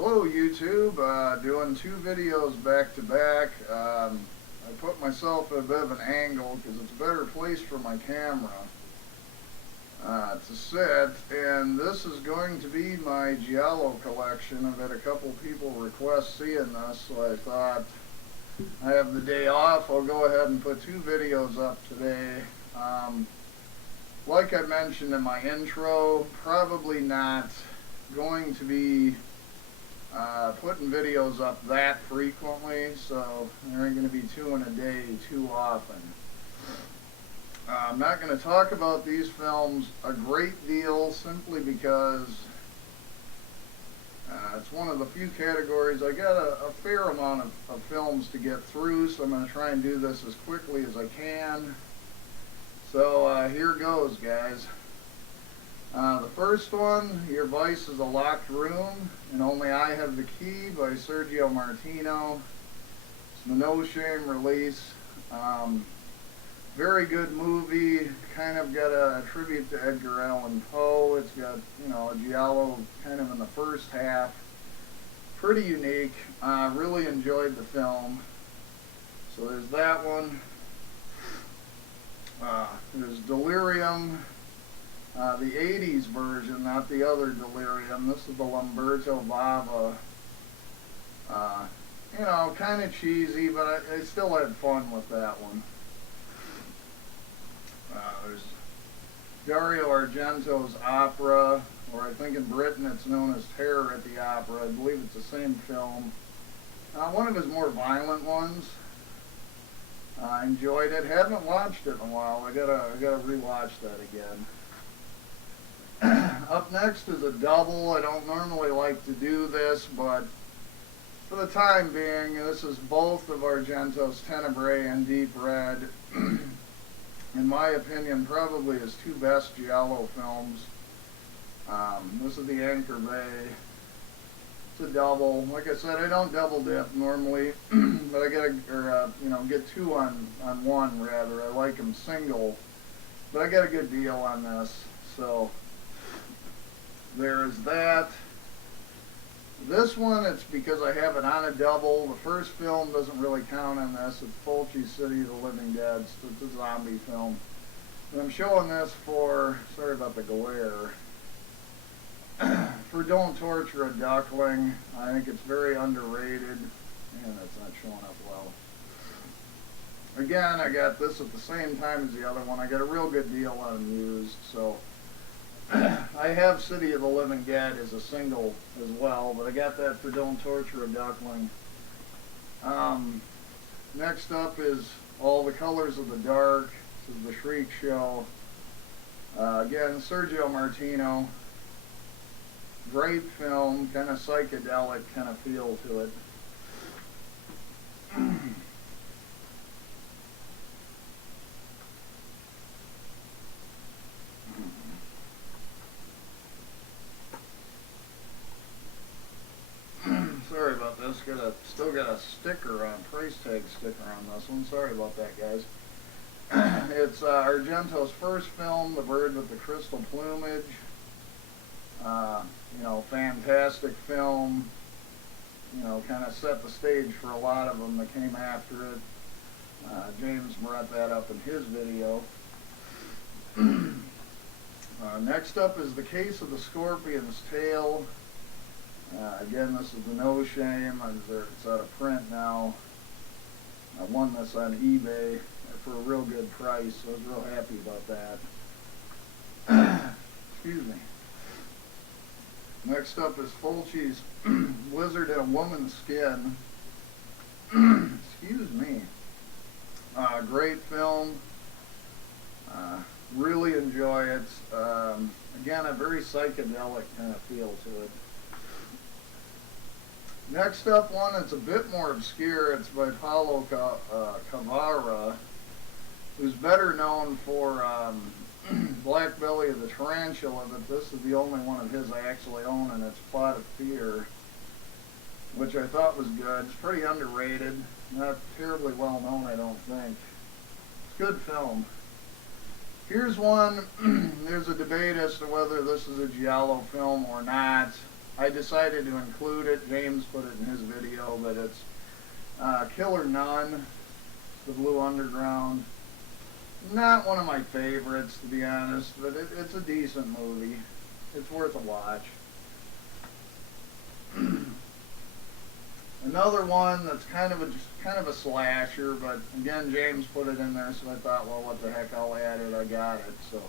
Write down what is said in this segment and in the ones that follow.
Hello YouTube, doing two videos back to back. I put myself at a bit of an angle because it's a better place for my camera to sit, and this is going to be my Giallo collection. I've had a couple people request seeing this, so I thought I have the day off. I'll go ahead and put two videos up today. Like I mentioned in my intro, probably not going to be putting videos up that frequently, so there ain't going to be two in a day too often. I'm not going to talk about these films a great deal simply because it's one of the few categories. I got a fair amount of films to get through, so I'm going to try and do this as quickly as I can. So here goes, guys. The first one, Your Vice is a Locked Room, and Only I Have the Key by Sergio Martino. It's the No Shame release. Very good movie. Kind of got a tribute to Edgar Allan Poe. It's got, a Giallo kind of in the first half. Pretty unique. Really enjoyed the film. So there's that one. There's Delirium. The 80s version, not the other Delirium. This is the Lamberto Bava. Kind of cheesy, but I still had fun with that one. There's Dario Argento's Opera, or I think in Britain it's known as Terror at the Opera. I believe it's the same film. One of his more violent ones. I enjoyed it. Haven't watched it in a while. I gotta rewatch that again. Up next is a double. I don't normally like to do this, but for the time being, this is both of Argento's Tenebrae and Deep Red. In my opinion, probably his two best Giallo films. This is The Anchor Bay. It's a double. Like I said, I don't double dip normally, but I get two on one rather. I like them single, but I got a good deal on this, so there's that. This one, it's because I have it on a double. The first film doesn't really count on this. It's Fulci's City of the Living Dead. It's a zombie film. And I'm showing this for, sorry about the glare, for Don't Torture a Duckling. I think it's very underrated, and it's not showing up well. Again, I got this at the same time as the other one. I got a real good deal on them used, so I have City of the Living Dead as a single as well, but I got that for Don't Torture a Duckling. Next up is All the Colors of the Dark. This is The Shriek Show. Again, Sergio Martino. Great film, kind of psychedelic kind of feel to it. Sorry about this. Still got a sticker on, price tag sticker on this one. Sorry about that, guys. It's Argento's first film, The Bird with the Crystal Plumage. Fantastic film. Kind of set the stage for a lot of them that came after it. James brought that up in his video. Next up is The Case of the Scorpion's Tail. Again, this is the No Shame. It's out of print now. I won this on eBay for a real good price, so I was real happy about that. Excuse me. Next up is Fulci's Wizard in a Woman's Skin. Excuse me. Great film. Really enjoy it. Again, a very psychedelic kind of feel to it. Next up one, it's a bit more obscure. It's by Paulo Cavara, who's better known for Black Belly of the Tarantula, but this is the only one of his I actually own, and it's Plot of Fear, which I thought was good. It's pretty underrated. Not terribly well known, I don't think. It's a good film. Here's one. There's a debate as to whether this is a Giallo film or not. I decided to include it. James put it in his video, but it's Killer Nun, The Blue Underground. Not one of my favorites, to be honest, but it's a decent movie. It's worth a watch. Another one that's kind of a slasher, but again, James put it in there, so I thought, well, what the heck, I'll add it. I got it. So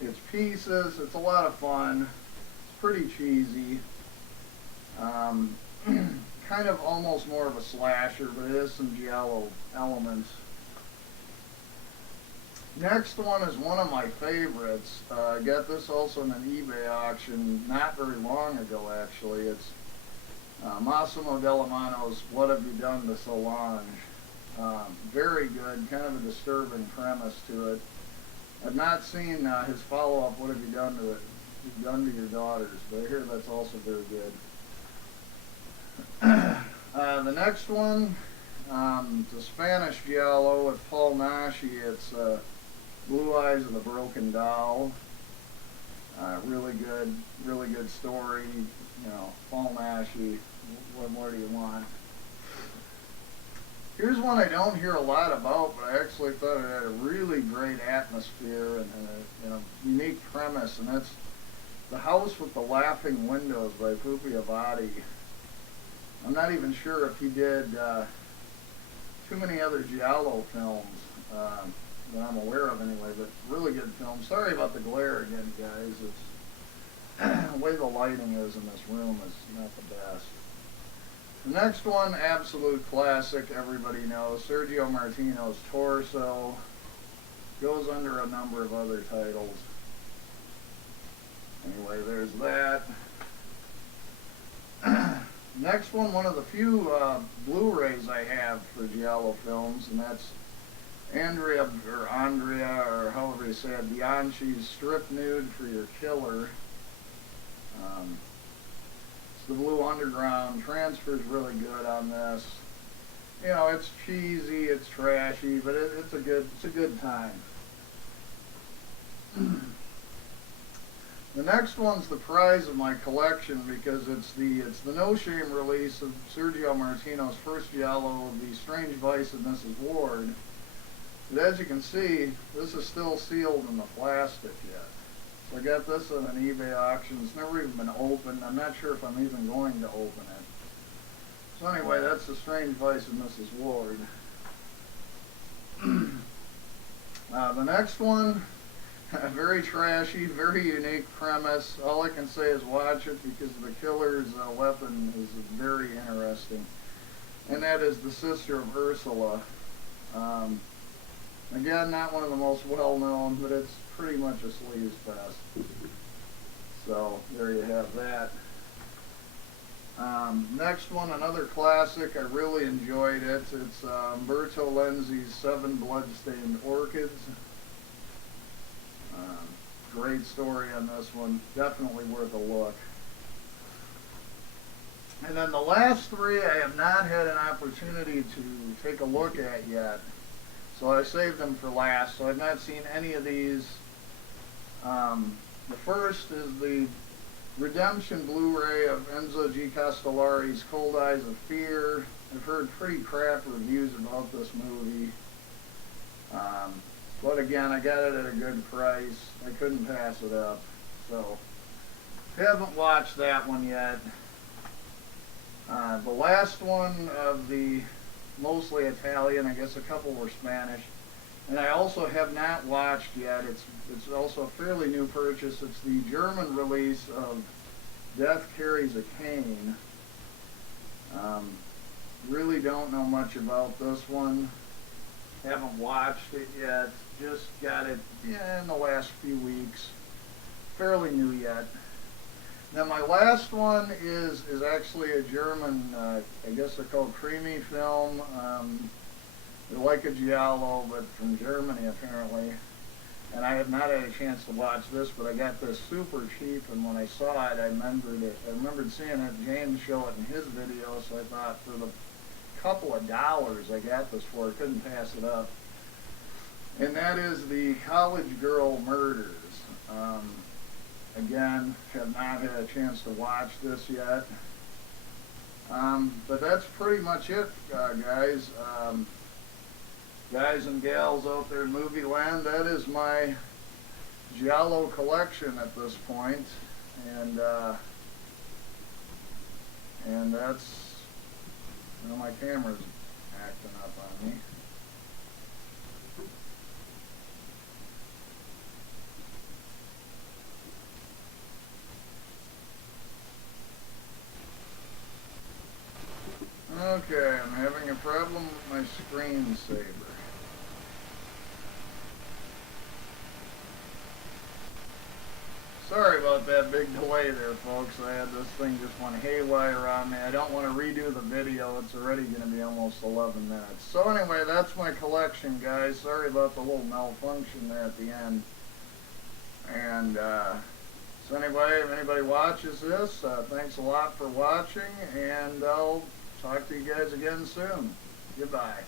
it's Pieces. It's a lot of fun. It's pretty cheesy. Kind of almost more of a slasher, but it has some giallo elements. Next one is one of my favorites. I got this also in an eBay auction not very long ago, actually. It's Massimo Dellamano's What Have You Done to Solange? Very good, kind of a disturbing premise to it. I've not seen his follow-up, What Have You Done to It? You've Done to Your Daughters, but I hear that's also very good. The next one, it's a Spanish giallo with Paul Naschy. It's Blue Eyes of the Broken Doll. Really good story. You know, Paul Naschy. What more do you want? Here's one I don't hear a lot about, but I actually thought it had a really great atmosphere and a unique premise, and that's The House with the Laughing Windows by Pupi Avati. I'm not even sure if he did too many other giallo films that I'm aware of anyway, but really good film. Sorry about the glare again, guys. It's the way the lighting is in this room is not the best. The next one, absolute classic, everybody knows. Sergio Martino's Torso. Goes under a number of other titles. Anyway, there's that. Next one of the few Blu-rays I have for giallo films, and that's Andrea, or however you say it, Bianchi's Strip Nude for Your Killer. It's The Blue Underground. Transfer's really good on this. You know, it's cheesy, it's trashy, but it's a good time. The next one's the prize of my collection because it's the No Shame release of Sergio Martino's first giallo, The Strange Vice of Mrs. Ward. But as you can see, this is still sealed in the plastic yet. So I got this at an eBay auction. It's never even been opened. I'm not sure if I'm even going to open it. So anyway, that's The Strange Vice of Mrs. Ward. The next one, very trashy, very unique premise. All I can say is watch it because the killer's weapon is very interesting. And that is The Sister of Ursula. Again, not one of the most well-known, but it's pretty much a sleaze fest. So, there you have that. Next one, another classic. I really enjoyed it. It's Umberto Lenzi's Seven Bloodstained Orchids. Great story on this one. Definitely worth a look. And then the last three I have not had an opportunity to take a look at yet. So I saved them for last. So I've not seen any of these. The first is the Redemption Blu-ray of Enzo G. Castellari's Cold Eyes of Fear. I've heard pretty crap reviews about this movie. But again, I got it at a good price. I couldn't pass it up. So, if you haven't watched that one yet, the last one of the mostly Italian, I guess a couple were Spanish, and I also have not watched yet. It's also a fairly new purchase. It's the German release of Death Carries a Cane. Really don't know much about this one. Haven't watched it yet. Just got it in the last few weeks. Fairly new yet. Now my last one is actually a German, I guess they're called creamy film. They're like a giallo, but from Germany apparently. And I have not had a chance to watch this, but I got this super cheap, and when I saw it, I remembered seeing it, James show it in his video, so I thought for the couple of dollars I got this for, I couldn't pass it up. And that is The College Girl Murders. again, have not had a chance to watch this yet. But that's pretty much it, guys. Guys and gals out there in movie land, that is my Giallo collection at this point. And that's, you know, my camera's acting up on me. Okay, I'm having a problem with my screensaver. Sorry about that big delay there, folks. I had this thing just went haywire on me. I don't want to redo the video. It's already going to be almost 11 minutes. So anyway, that's my collection, guys. Sorry about the little malfunction there at the end. And so anyway, if anybody watches this, thanks a lot for watching, and I'll talk to you guys again soon. Goodbye.